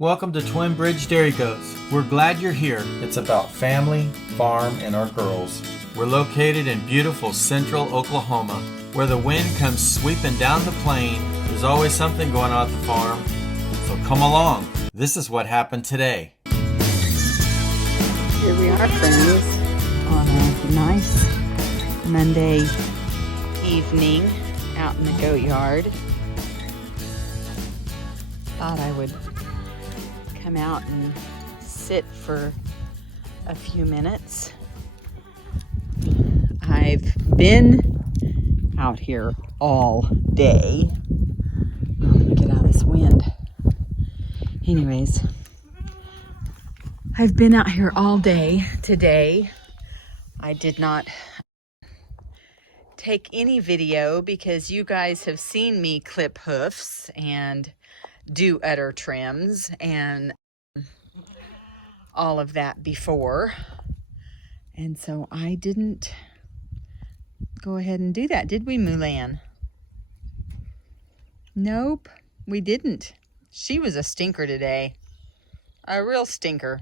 Welcome to Twin Bridge Dairy Goats. We're glad you're here. It's about family, farm, and our girls. We're located in beautiful central Oklahoma, where the wind comes sweeping down the plain. There's always something going on at the farm. So come along. This is what happened today. Here we are, friends, on a nice Monday evening out in the goat yard. Thought I would come out and sit for a few minutes. I've been out here all day. Let me get out of this wind. Anyways, I've been out here all day today. I did not take any video because you guys have seen me clip hoofs and do udder trims and all of that before. And so I didn't go ahead and do that, did we, Mulan? Nope, we didn't. She was a stinker today. A real stinker.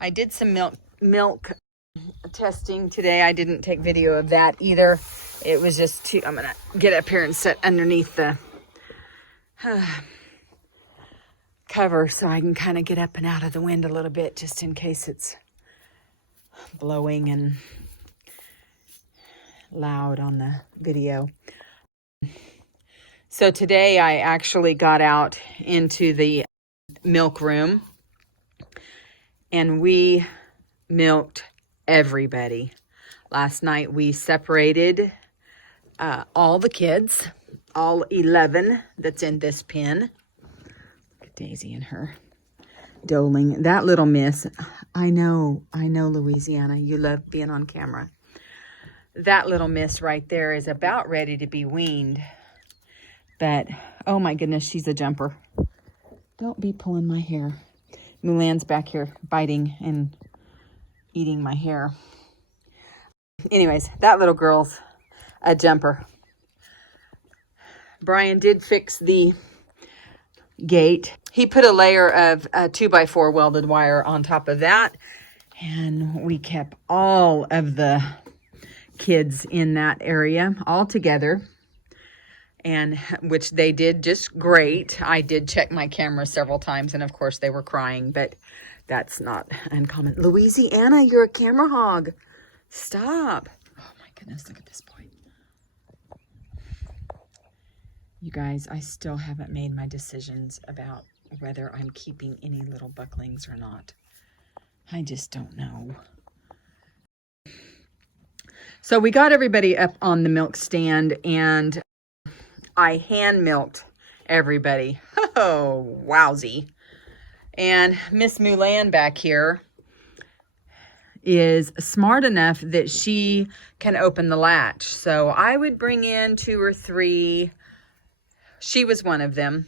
I did some milk testing today. I didn't take video of that either. It was just too, I'm gonna get up here and sit underneath the cover so I can kind of get up and out of the wind a little bit, just in case it's blowing and loud on the video. So today I actually got out into the milk room and we milked everybody. Last night we separated all the kids, all 11 that's in this pen. Look at Daisy and her doling. That little miss, I know, Louisiana, you love being on camera. That little miss right there is about ready to be weaned. But, oh my goodness, she's a jumper. Don't be pulling my hair. Mulan's back here biting and eating my hair. Anyways, that little girl's a jumper. Brian did fix the gate. He put a layer of 2x4 welded wire on top of that. And we kept all of the kids in that area all together. And which they did just great. I did check my camera several times, and of course they were crying, but that's not uncommon. Louisiana, you're a camera hog. Stop. Oh my goodness, look at this boy. You guys, I still haven't made my decisions about whether I'm keeping any little bucklings or not. I just don't know. So we got everybody up on the milk stand, and I hand milked everybody. Oh, wowzy. And Miss Mulan back here is smart enough that she can open the latch. So I would bring in 2 or 3. She was one of them.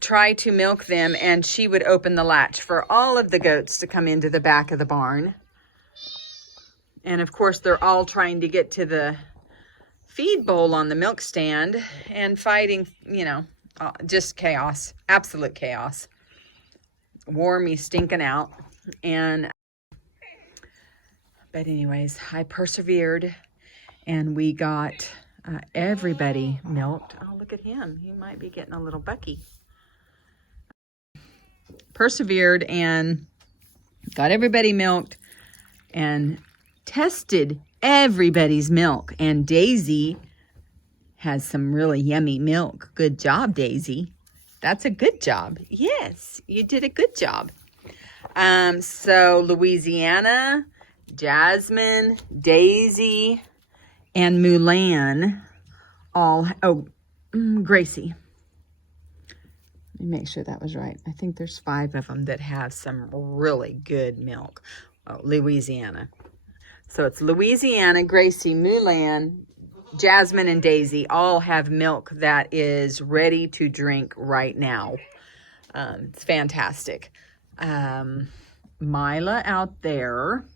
Try to milk them, and she would open the latch for all of the goats to come into the back of the barn. And of course, they're all trying to get to the feed bowl on the milk stand and fighting, you know, just chaos, absolute chaos. Wore me stinking out. And but anyways, I persevered, and we got everybody milked. Oh, look at him. He might be getting a little bucky. Persevered and got everybody milked and tested everybody's milk. And Daisy has some really yummy milk. Good job, Daisy. That's a good job. Yes, you did a good job. So Louisiana, Jasmine, Daisy, and Mulan all, Gracie. Let me make sure that was right. I think there's 5 of them that have some really good milk. Oh, Louisiana. So it's Louisiana, Gracie, Mulan, Jasmine, and Daisy all have milk that is ready to drink right now. It's fantastic. Mila out there.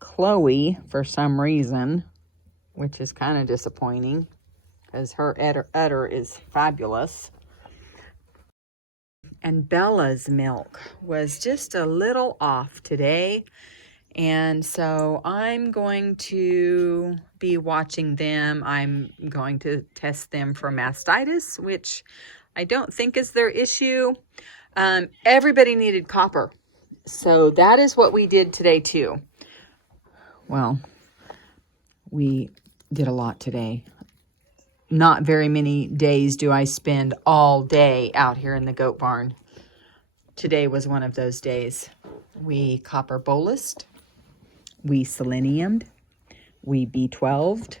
Chloe, for some reason, which is kind of disappointing because her udder is fabulous. And Bella's milk was just a little off today. And so I'm going to be watching them. I'm going to test them for mastitis, which I don't think is their issue. Everybody needed copper. So that is what we did today too. Well, we did a lot today. Not very many days do I spend all day out here in the goat barn. Today was one of those days. We copper bolused, we seleniumed, we B12'd,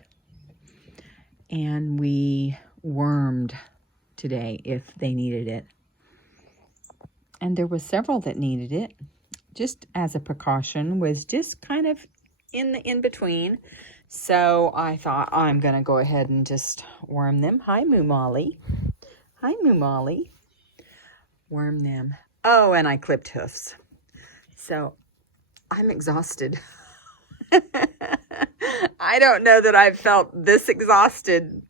and we wormed today if they needed it. And there was several that needed it. Just as a precaution, was just kind of in the in-between. So I thought, I'm going to go ahead and just worm them. Hi, Moo Molly. Hi, Moo Molly. Worm them. Oh, and I clipped hoofs. So I'm exhausted. I don't know that I've felt this exhausted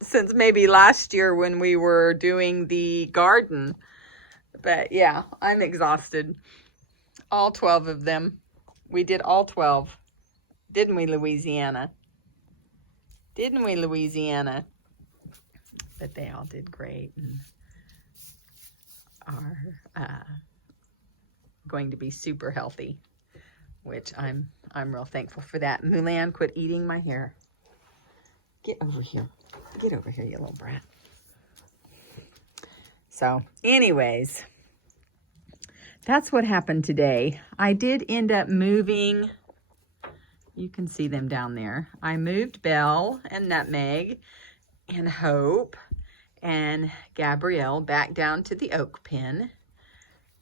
since maybe last year when we were doing the garden. But yeah, I'm exhausted. All 12 of them. We did all 12. Didn't we, Louisiana? Didn't we, Louisiana? But they all did great and are going to be super healthy, which I'm real thankful for that. Mulan, quit eating my hair. Get over here. Get over here, you little brat. So, anyways, that's what happened today. I did end up moving. You can see them down there. I moved Belle and Nutmeg and Hope and Gabrielle back down to the oak pen.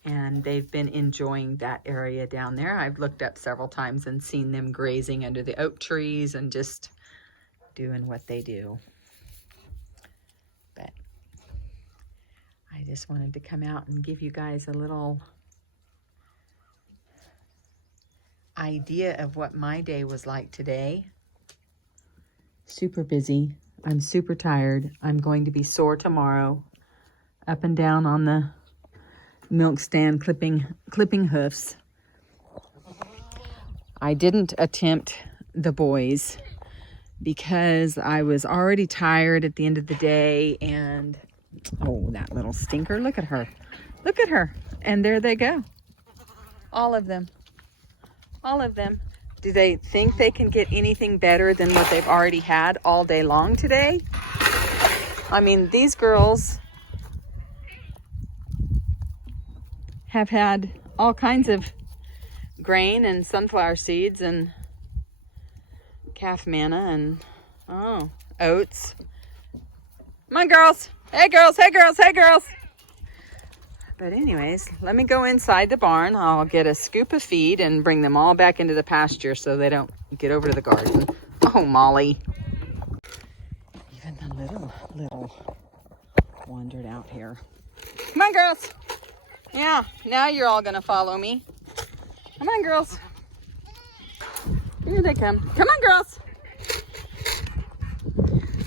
And they've been enjoying that area down there. I've looked up several times and seen them grazing under the oak trees and just doing what they do. But I just wanted to come out and give you guys a little idea of what my day was like today. Super busy. I'm super tired. I'm going to be sore tomorrow. Up and down on the milk stand clipping hoofs. I didn't attempt the boys because I was already tired at the end of the day, and oh, that little stinker. Look at her. Look at her. And there they go. All of them. All of them. Do they think they can get anything better than what they've already had all day long today? I mean, these girls have had all kinds of grain and sunflower seeds and calf manna and oats. Come on, girls. Hey, girls. Hey, girls. Hey, girls. But anyways, let me go inside the barn. I'll get a scoop of feed and bring them all back into the pasture so they don't get over to the garden. Oh, Molly. Even the little wandered out here. Come on, girls. Yeah, now you're all going to follow me. Come on, girls. Here they come. Come on, girls.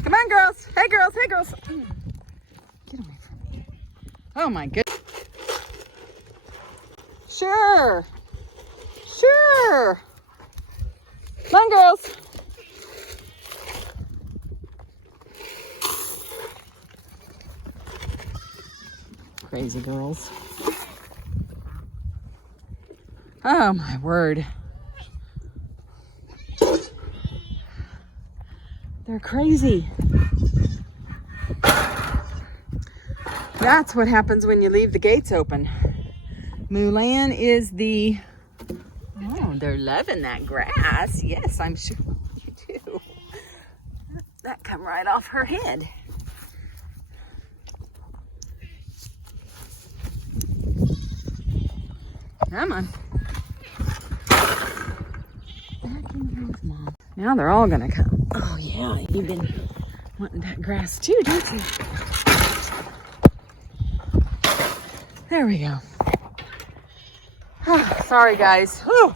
Come on, girls. Hey, girls. Hey, girls. Get away from me. Oh, my goodness. Sure. Sure. Come on, girls. Crazy girls. Oh, my word. They're crazy. That's what happens when you leave the gates open. Mulan is the... Oh, they're loving that grass. Yes, I'm sure you do. That come right off her head. Come on. Back in here with Mom. Now they're all gonna come. Oh yeah, you've been wanting that grass too, don't you? There we go. Oh, sorry guys. Whew.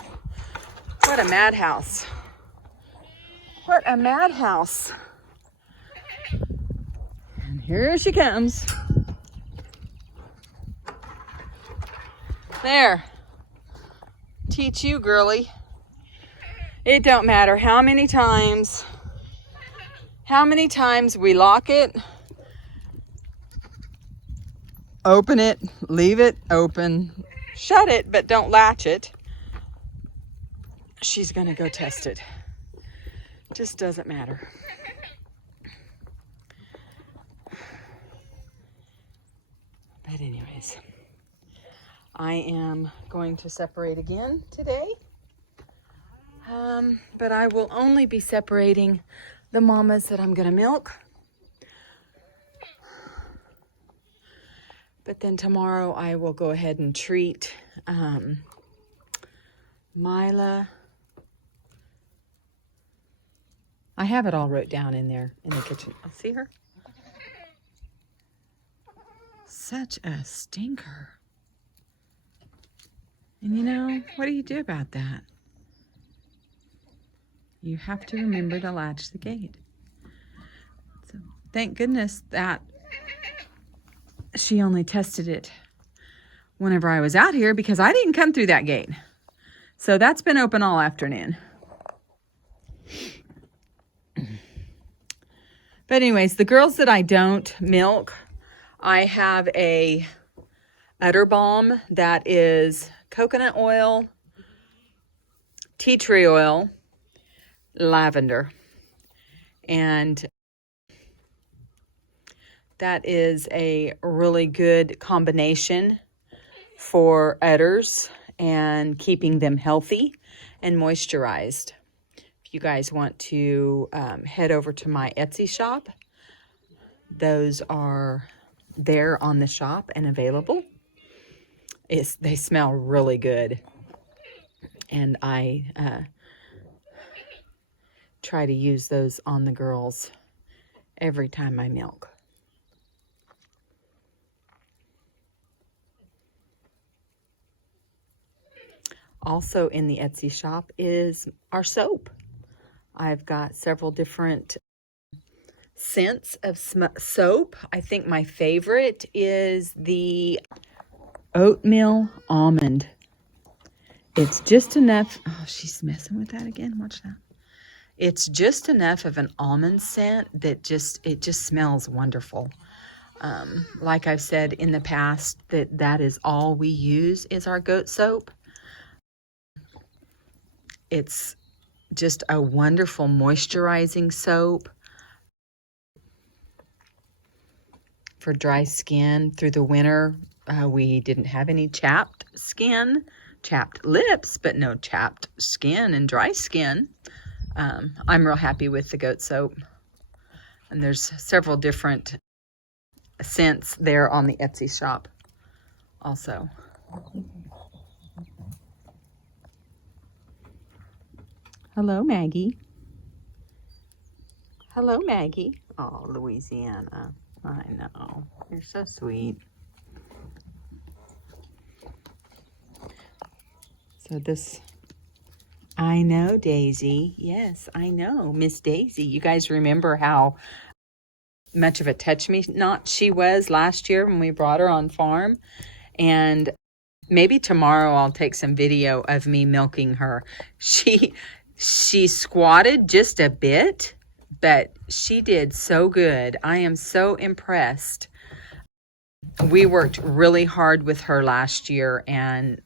What a madhouse. What a madhouse. And here she comes. There. Teach you, girly. It don't matter how many times we lock it, open it, leave it open, shut it, but don't latch it. She's gonna go test it. Just doesn't matter. But anyways, I am going to separate again today. But I will only be separating the mamas that I'm gonna milk. But then tomorrow I will go ahead and treat Mila. I have it all wrote down in there in the kitchen. I'll see her. Such a stinker. And you know, what do you do about that? You have to remember to latch the gate. So thank goodness that she only tested it whenever I was out here, because I didn't come through that gate. So that's been open all afternoon. But anyways, the girls that I don't milk, I have a udder balm that is coconut oil, tea tree oil, lavender, and that is a really good combination for udders and keeping them healthy and moisturized. If you guys want to head over to my Etsy shop, those are there on the shop and available. They smell really good, and I try to use those on the girls every time I milk. Also in the Etsy shop is our soap. I've got several different scents of soap. I think my favorite is the oatmeal almond. It's just enough. Oh, she's messing with that again. Watch that. It's just enough of an almond scent that it just smells wonderful. Like I've said in the past, that is all we use is our goat soap. It's just a wonderful moisturizing soap for dry skin through the winter. We didn't have any chapped skin, chapped lips, but no chapped skin and dry skin. I'm real happy with the goat soap. And there's several different scents there on the Etsy shop also. Hello, Maggie. Hello, Maggie. Oh, Louisiana. I know. You're so sweet. So this, I know, Daisy. Yes, I know, Miss Daisy. You guys remember how much of a touch-me-not she was last year when we brought her on farm? And maybe tomorrow I'll take some video of me milking her. She squatted just a bit, but she did so good. I am so impressed. We worked really hard with her last year, and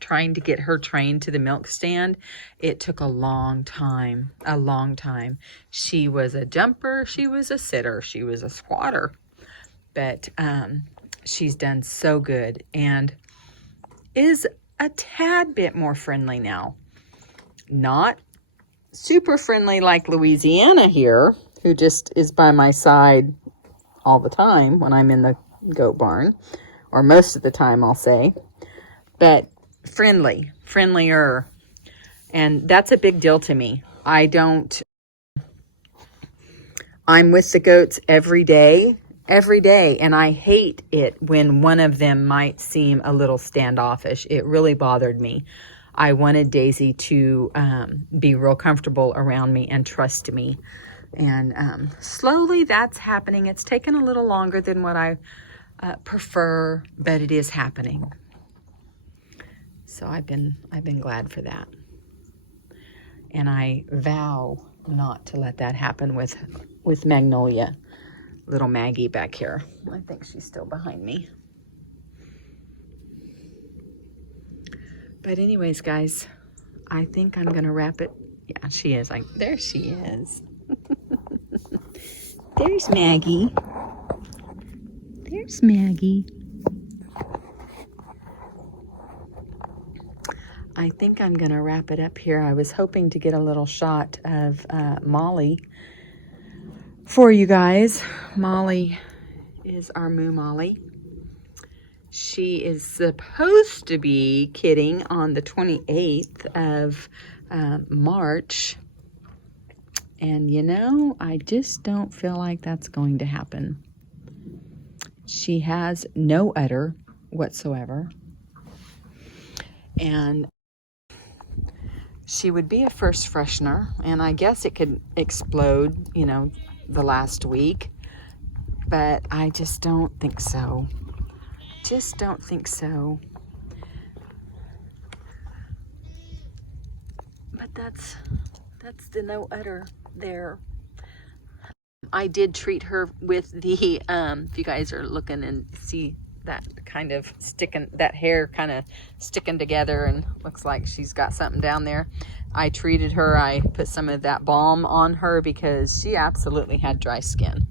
trying to get her trained to the milk stand, it took a long time. She was a jumper, she was a sitter, she was a squatter, but she's done so good and is a tad bit more friendly now. Not super friendly like Louisiana here, who just is by my side all the time when I'm in the goat barn, or most of the time, I'll say. But friendlier. And that's a big deal to me. I'm with the goats every day, and I hate it when one of them might seem a little standoffish. It really bothered me. I wanted Daisy to be real comfortable around me and trust me. And slowly that's happening. It's taken a little longer than what I prefer, but it is happening. So I've been glad for that. And I vow not to let that happen with Magnolia, little Maggie back here. I think she's still behind me. But anyways, guys, I think I'm gonna wrap it. Yeah, she is. There she is. There's Maggie. There's Maggie. I think I'm gonna wrap it up here. I was hoping to get a little shot of Molly for you guys. Molly is our Moo Molly. She is supposed to be kidding on the 28th of March. And you know, I just don't feel like that's going to happen. She has no udder whatsoever. And she would be a first freshener. And I guess it could explode, you know, the last week. But I just don't think so. Just don't think so. But that's the no udder there. I did treat her with the if you guys are looking and see that kind of that hair kind of sticking together and looks like she's got something down there. I treated her. I put some of that balm on her because she absolutely had dry skin.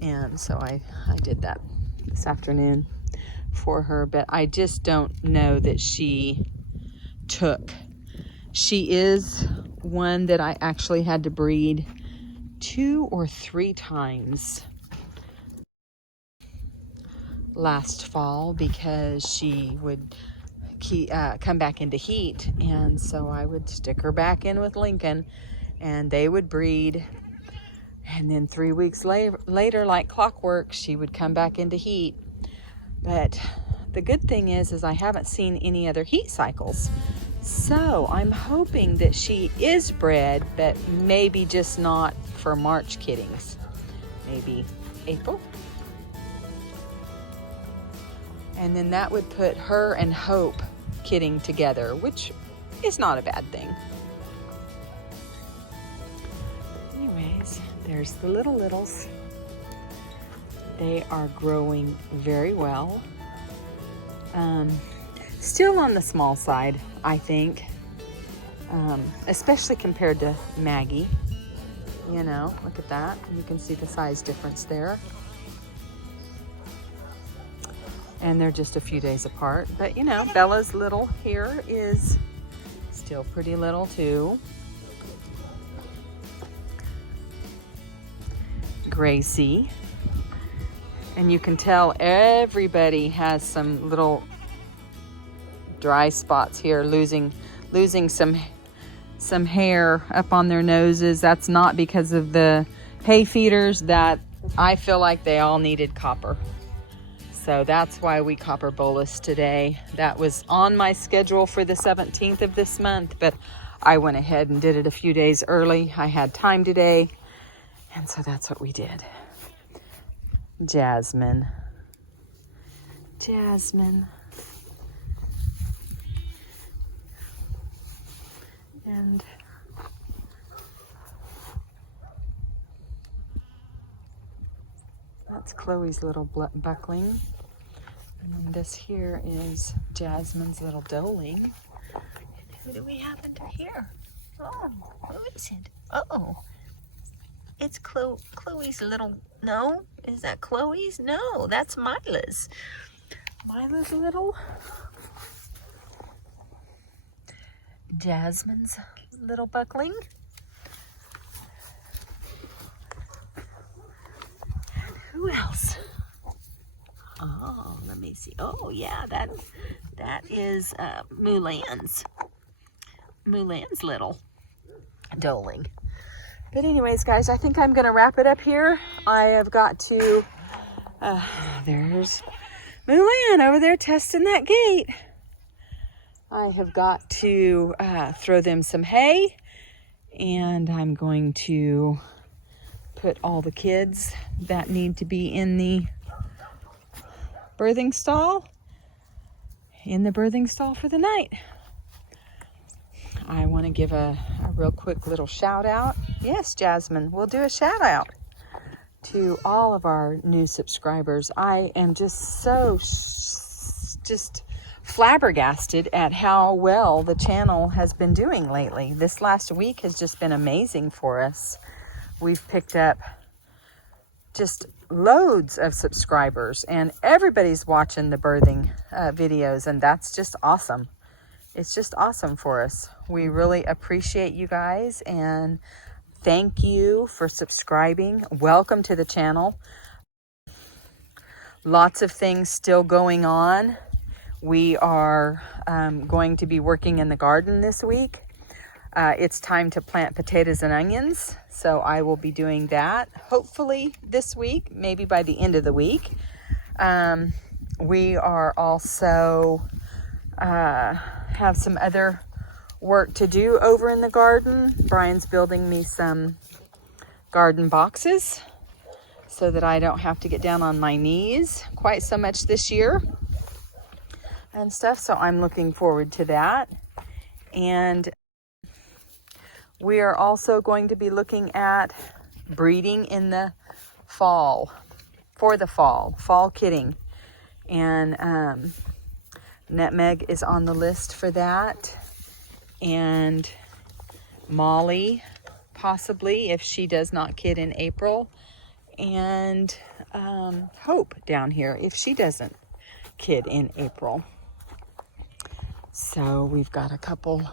And so I did that this afternoon for her, but I just don't know that she took. She is one that I actually had to breed 2 or 3 times last fall because she would come back into heat, and so I would stick her back in with Lincoln and they would breed, and then 3 weeks later, like clockwork, she would come back into heat. But the good thing is I haven't seen any other heat cycles. So I'm hoping that she is bred, but maybe just not for March kiddings. Maybe April. And then that would put her and Hope kidding together, which is not a bad thing. Anyways, there's the littles. They are growing very well. Still on the small side, I think, especially compared to Maggie. You know, look at that. You can see the size difference there. And they're just a few days apart. But, you know, Bella's little here is still pretty little too. Gracie. And you can tell everybody has some little dry spots here, losing some hair up on their noses. That's not because of the hay feeders. That I feel like they all needed copper. So that's why we copper bolus today. That was on my schedule for the 17th of this month, but I went ahead and did it a few days early. I had time today, and so that's what we did. Jasmine. And that's Chloe's little buckling. And then this here is Jasmine's little doeling. And who do we have under here? Oh, who is it? Oh, it's Chloe's little, no? Is that Chloe's? No, that's Mila's. Mila's little. Jasmine's little buckling. And who else? Oh, let me see. Oh, yeah, that is Mulan's little doeling. But anyways, guys, I think I'm going to wrap it up here. I have got to, there's Mulan over there testing that gate. I have got to throw them some hay, and I'm going to put all the kids that need to be in the birthing stall. in the birthing stall for the night. I want to give a real quick little shout out. Yes, Jasmine, we'll do a shout out to all of our new subscribers. I am just so just flabbergasted at how well the channel has been doing lately. This last week has just been amazing for us. We've picked up just loads of subscribers, and everybody's watching the birthing videos, and that's just awesome. It's just awesome for us. We really appreciate you guys, and thank you for subscribing. Welcome to the channel. Lots of things still going on. We are going to be working in the garden this week. It's time to plant potatoes and onions, so I will be doing that hopefully this week, maybe by the end of the week. We are also have some other work to do over in the garden. Brian's building me some garden boxes so that I don't have to get down on my knees quite so much this year and stuff, so I'm looking forward to that. And we are also going to be looking at breeding in the fall, for the fall kidding. And Nutmeg is on the list for that. And Molly, possibly, if she does not kid in April. And Hope down here, if she doesn't kid in April. So we've got a couple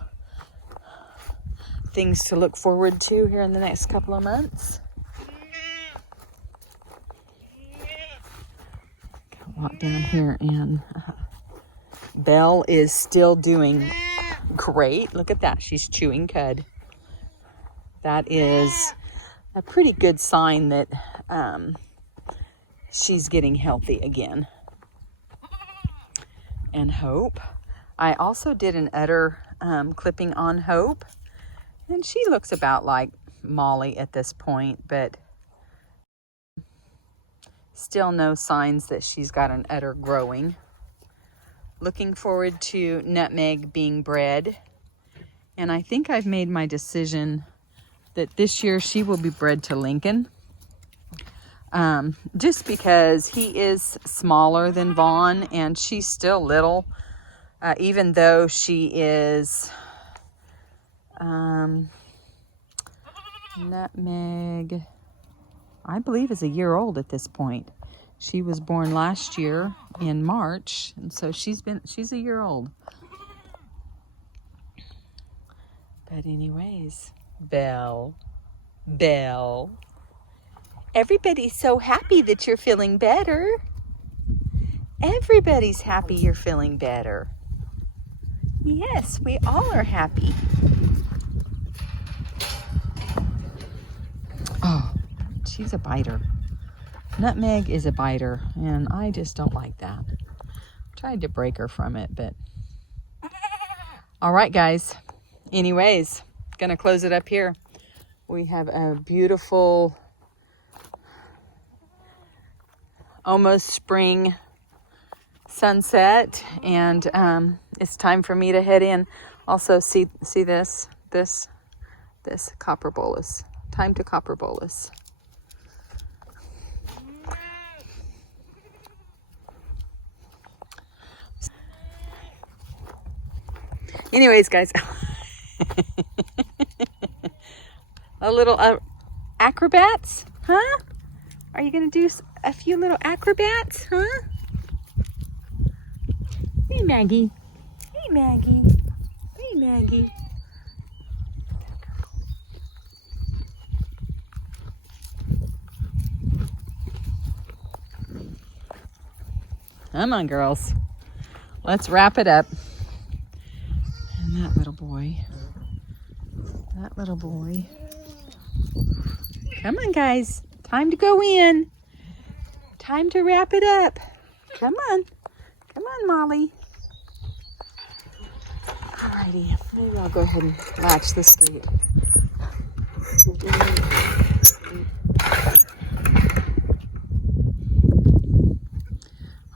things to look forward to here in the next couple of months. Walk down here, and Belle is still doing great. Look at that. She's chewing cud. That is a pretty good sign that she's getting healthy again. And Hope. I also did an udder clipping on Hope. And she looks about like Molly at this point, but still no signs that she's got an udder growing. Looking forward to Nutmeg being bred. And I think I've made my decision that this year she will be bred to Lincoln. Just because he is smaller than Vaughn, and she's still little. Even though she is... Nutmeg, I believe, is a year old at this point. She was born last year in March, and so she's a year old. But anyways, Belle, everybody's so happy that you're feeling better. Everybody's happy you're feeling better. Yes, we all are happy. Oh, she's a biter. Nutmeg is a biter, and I just don't like that. Tried to break her from it, but... All right, guys. Anyways, gonna close it up here. We have a beautiful, almost spring sunset, and it's time for me to head in. Also, see this copper bolus. Time to copper bolus. Anyways, guys, a little acrobats, huh? Are you gonna do a few little acrobats, huh? Hey, Maggie. Hey, Maggie. Hey, Maggie. Come on, girls. Let's wrap it up. And that little boy. Come on, guys. Time to go in. Time to wrap it up. Come on. Come on, Molly. Alrighty. Maybe I'll go ahead and latch this gate.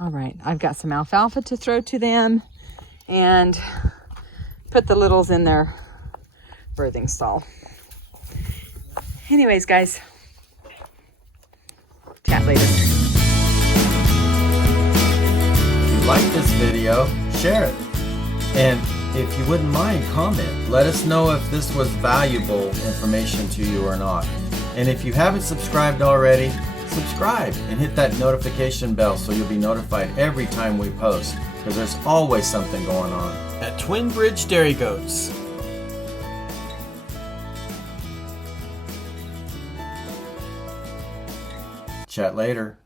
All right, I've got some alfalfa to throw to them. and put the littles in their birthing stall. Anyways, guys, chat later. If you like this video, share it. And if you wouldn't mind, comment. Let us know if this was valuable information to you or not. And if you haven't subscribed already, subscribe and hit that notification bell so you'll be notified every time we post, because there's always something going on at Twin Bridge Dairy Goats. Chat later.